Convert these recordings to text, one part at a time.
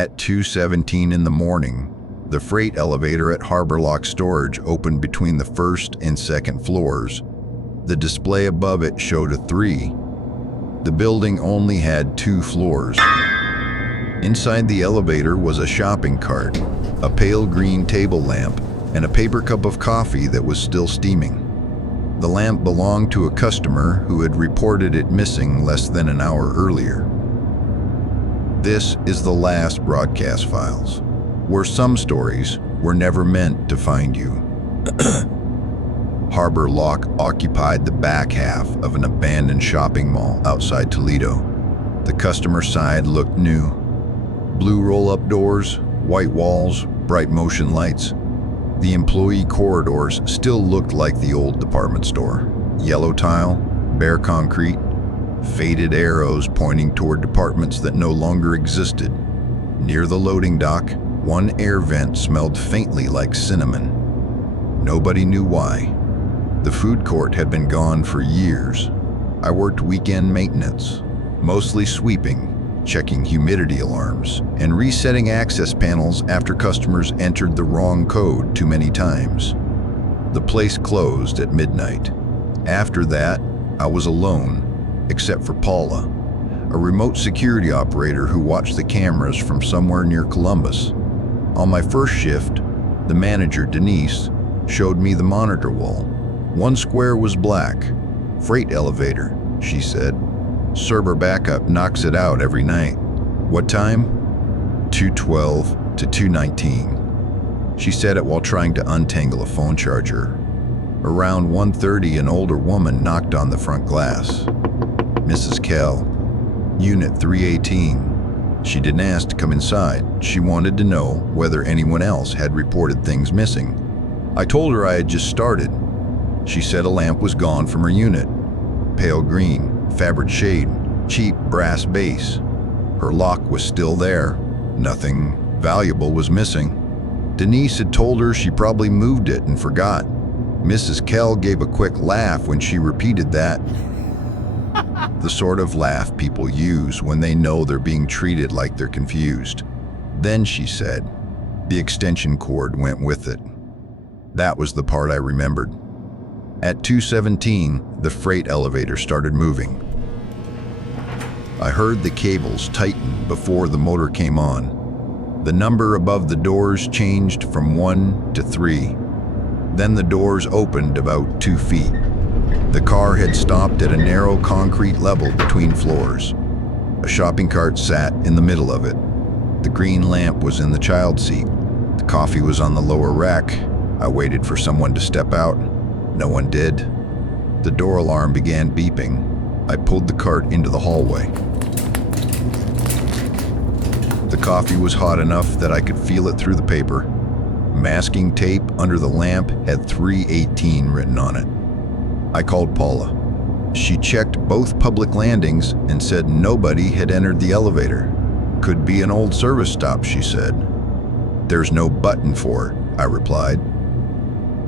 At 2:17 in the morning, the freight elevator at HarborLock Storage opened between the first and second floors. The display above it showed a 3. The building only had 2 floors. Inside the elevator was a shopping cart, a pale green table lamp, and a paper cup of coffee that was still steaming. The lamp belonged to a customer who had reported it missing less than an hour earlier. This is the last broadcast files, where some stories were never meant to find you. HarborLock occupied the back half of an abandoned shopping mall outside Toledo. The customer side looked new. Blue roll-up doors, white walls, bright motion lights. The employee corridors still looked like the old department store. Yellow tile, bare concrete, faded arrows pointing toward departments that no longer existed. Near the loading dock, one air vent smelled faintly like cinnamon. Nobody knew why. The food court had been gone for years. I worked weekend maintenance, mostly sweeping, checking humidity alarms, and resetting access panels after customers entered the wrong code too many times. The place closed at midnight. After that, I was alone, except for Paula, a remote security operator who watched the cameras from somewhere near Columbus. On my first shift, the manager, Denise, showed me the monitor wall. One square was black. Freight elevator, she said. Server backup knocks it out every night. What time? 2:12 to 2:19. She said it while trying to untangle a phone charger. Around 1:30, an older woman knocked on the front glass. Mrs. Kell, Unit 318. She didn't ask to come inside. She wanted to know whether anyone else had reported things missing. I told her I had just started. She said a lamp was gone from her unit. Pale green, fabric shade, cheap brass base. Her lock was still there. Nothing valuable was missing. Denise had told her she probably moved it and forgot. Mrs. Kell gave a quick laugh when she repeated that. The sort of laugh people use when they know they're being treated like they're confused. Then she said, the extension cord went with it. That was the part I remembered. At 2:17, the freight elevator started moving. I heard the cables tighten before the motor came on. The number above the doors changed from 1 to 3. Then the doors opened about 2 feet. The car had stopped at a narrow concrete level between floors. A shopping cart sat in the middle of it. The green lamp was in the child seat. The coffee was on the lower rack. I waited for someone to step out. No one did. The door alarm began beeping. I pulled the cart into the hallway. The coffee was hot enough that I could feel it through the paper. Masking tape under the lamp had 318 written on it. I called Paula. She checked both public landings and said nobody had entered the elevator. Could be an old service stop, she said. There's no button for it, I replied.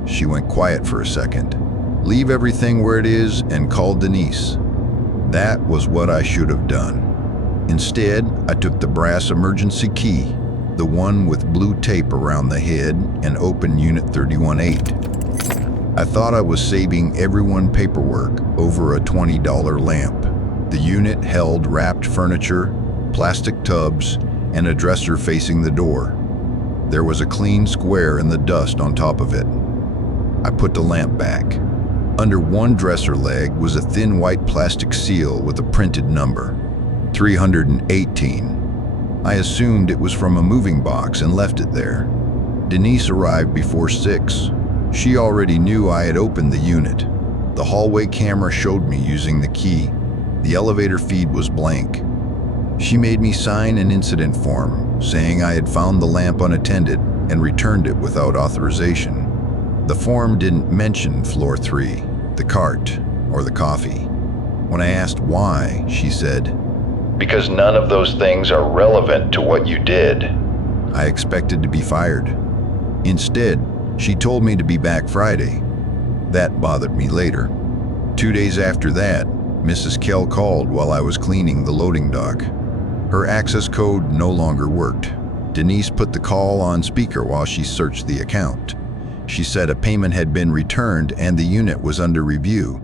She went quiet for a second. Leave everything where it is and call Denise. That was what I should have done. Instead, I took the brass emergency key, the one with blue tape around the head, and opened Unit 318. I thought I was saving everyone paperwork over a $20 lamp. The unit held wrapped furniture, plastic tubs, and a dresser facing the door. There was a clean square in the dust on top of it. I put the lamp back. Under one dresser leg was a thin white plastic seal with a printed number, 318. I assumed it was from a moving box and left it there. Denise arrived before 6. She already knew I had opened the unit. The hallway camera showed me using the key. The elevator feed was blank. She made me sign an incident form saying I had found the lamp unattended and returned it without authorization. The form didn't mention floor 3, the cart, or the coffee. When I asked why, she said, "Because none of those things are relevant to what you did." I expected to be fired. Instead, she told me to be back Friday. That bothered me later. 2 days after that, Mrs. Kell called while I was cleaning the loading dock. Her access code no longer worked. Denise put the call on speaker while she searched the account. She said a payment had been returned and the unit was under review.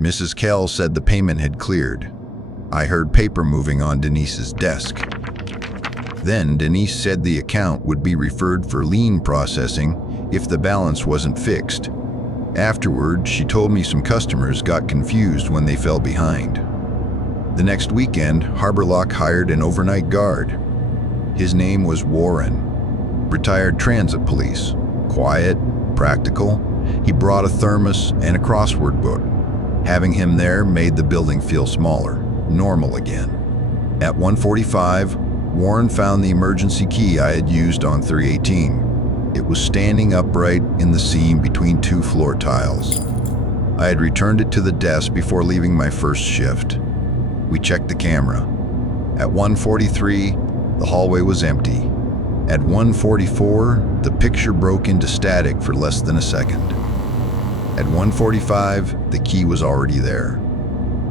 Mrs. Kell said the payment had cleared. I heard paper moving on Denise's desk. Then Denise said the account would be referred for lien processing if the balance wasn't fixed. Afterward, she told me some customers got confused when they fell behind. The next weekend, HarborLock hired an overnight guard. His name was Warren, retired transit police. Quiet, practical. He brought a thermos and a crossword book. Having him there made the building feel smaller, normal again. At 1:45, Warren found the emergency key I had used on 318. It was standing upright in the seam between two floor tiles. I had returned it to the desk before leaving my first shift. We checked the camera. At 1:43, the hallway was empty. At 1:44, the picture broke into static for less than a second. At 1:45, the key was already there.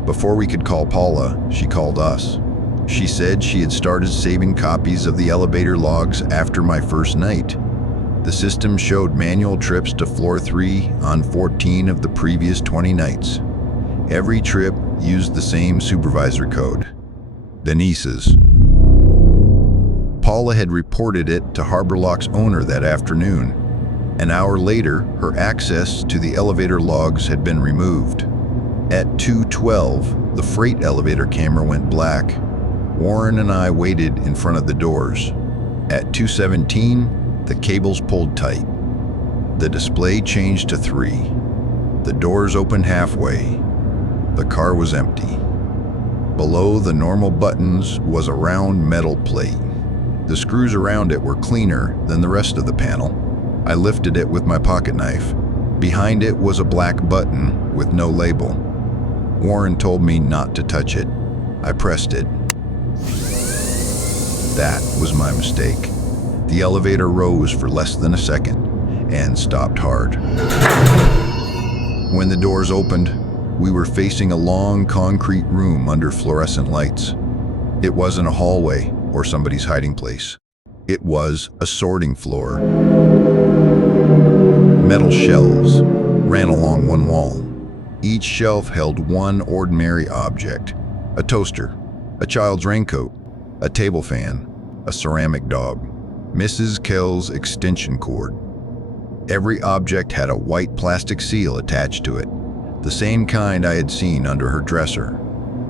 Before we could call Paula, she called us. She said she had started saving copies of the elevator logs after my first night. The system showed manual trips to floor 3 on 14 of the previous 20 nights. Every trip used the same supervisor code, Denise's. Paula had reported it to HarborLock's owner that afternoon. An hour later, her access to the elevator logs had been removed. At 2:12, the freight elevator camera went black. Warren and I waited in front of the doors. At 2:17, the cables pulled tight. The display changed to 3. The doors opened halfway. The car was empty. Below the normal buttons was a round metal plate. The screws around it were cleaner than the rest of the panel. I lifted it with my pocket knife. Behind it was a black button with no label. Warren told me not to touch it. I pressed it. That was my mistake. The elevator rose for less than a second and stopped hard. When the doors opened, we were facing a long concrete room under fluorescent lights. It wasn't a hallway or somebody's hiding place. It was a sorting floor. Metal shelves ran along one wall. Each shelf held one ordinary object: a toaster, a child's raincoat, a table fan, a ceramic dog, Mrs. Kell's extension cord. Every object had a white plastic seal attached to it, the same kind I had seen under her dresser.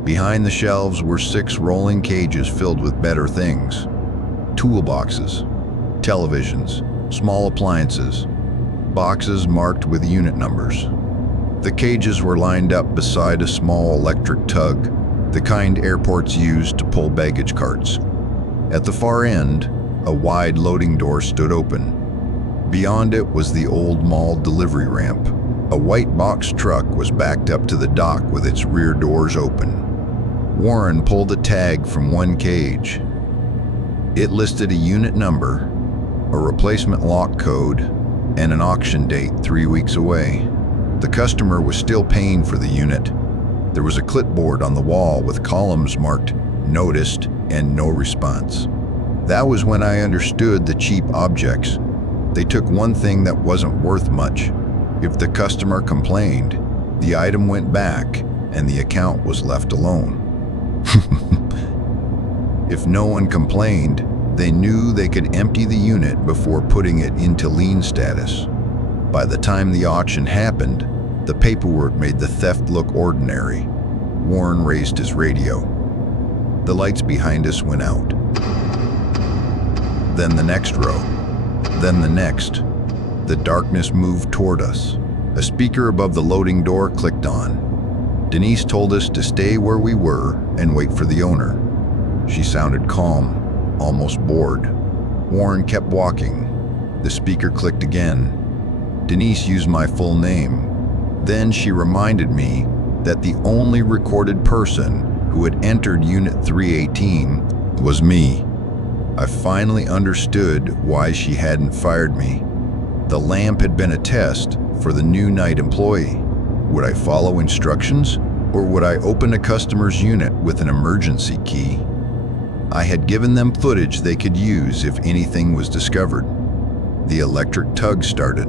Behind the shelves were 6 rolling cages filled with better things: toolboxes, televisions, small appliances, boxes marked with unit numbers. The cages were lined up beside a small electric tug, the kind airports use to pull baggage carts. At the far end, a wide loading door stood open. Beyond it was the old mall delivery ramp. A white box truck was backed up to the dock with its rear doors open. Warren pulled a tag from one cage. It listed a unit number, a replacement lock code, and an auction date 3 weeks away. The customer was still paying for the unit. There was a clipboard on the wall with columns marked "Noticed" and "No response." That was when I understood the cheap objects. They took one thing that wasn't worth much. If the customer complained, the item went back and the account was left alone. If no one complained, they knew they could empty the unit before putting it into lien status. By the time the auction happened, the paperwork made the theft look ordinary. Warren raised his radio. The lights behind us went out. Then the next row. Then the next. The darkness moved toward us. A speaker above the loading door clicked on. Denise told us to stay where we were and wait for the owner. She sounded calm, almost bored. Warren kept walking. The speaker clicked again. Denise used my full name. Then she reminded me that the only recorded person who had entered Unit 318 was me. I finally understood why she hadn't fired me. The lamp had been a test for the new night employee. Would I follow instructions, or would I open a customer's unit with an emergency key? I had given them footage they could use if anything was discovered. The electric tug started.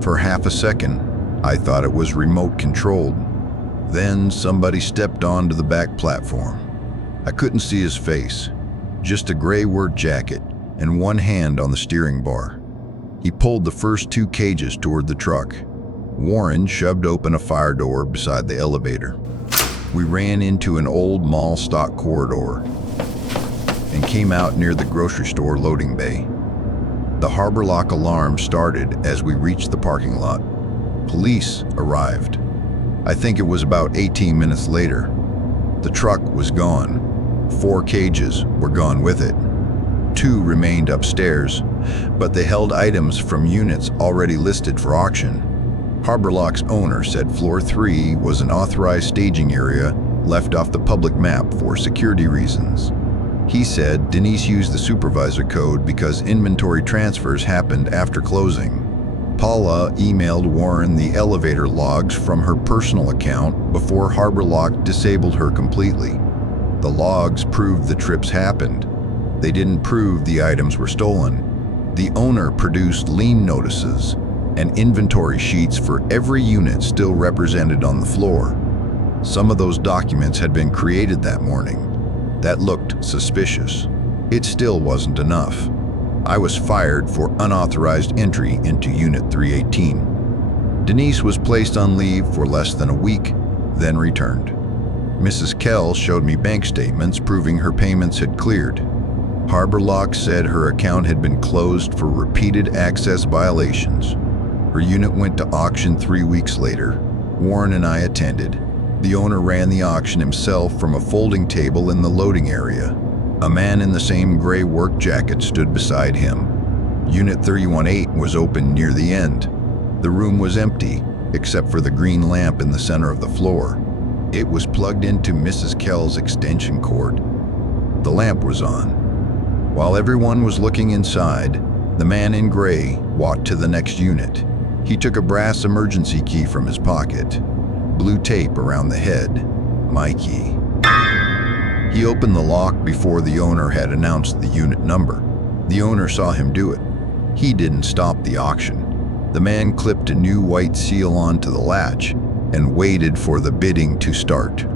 For half a second, I thought it was remote controlled. Then somebody stepped onto the back platform. I couldn't see his face, just a gray work jacket and one hand on the steering bar. He pulled the first 2 cages toward the truck. Warren shoved open a fire door beside the elevator. We ran into an old mall stock corridor and came out near the grocery store loading bay. The HarborLock alarm started as we reached the parking lot. Police arrived. I think it was about 18 minutes later. The truck was gone. 4 cages were gone with it. 2 remained upstairs, but they held items from units already listed for auction. HarborLock's owner said floor 3 was an authorized staging area left off the public map for security reasons. He said Denise used the supervisor code because inventory transfers happened after closing. Paula emailed Warren the elevator logs from her personal account before HarborLock disabled her completely. The logs proved the trips happened. They didn't prove the items were stolen. The owner produced lien notices and inventory sheets for every unit still represented on the floor. Some of those documents had been created that morning. That looked suspicious. It still wasn't enough. I was fired for unauthorized entry into Unit 318. Denise was placed on leave for less than a week, then returned. Mrs. Kell showed me bank statements proving her payments had cleared. HarborLock said her account had been closed for repeated access violations. Her unit went to auction 3 weeks later. Warren and I attended. The owner ran the auction himself from a folding table in the loading area. A man in the same gray work jacket stood beside him. Unit 318 was open near the end. The room was empty, except for the green lamp in the center of the floor. It was plugged into Mrs. Kell's extension cord. The lamp was on. While everyone was looking inside, the man in gray walked to the next unit. He took a brass emergency key from his pocket. Blue tape around the head. My key. He opened the lock before the owner had announced the unit number. The owner saw him do it. He didn't stop the auction. The man clipped a new white seal onto the latch and waited for the bidding to start.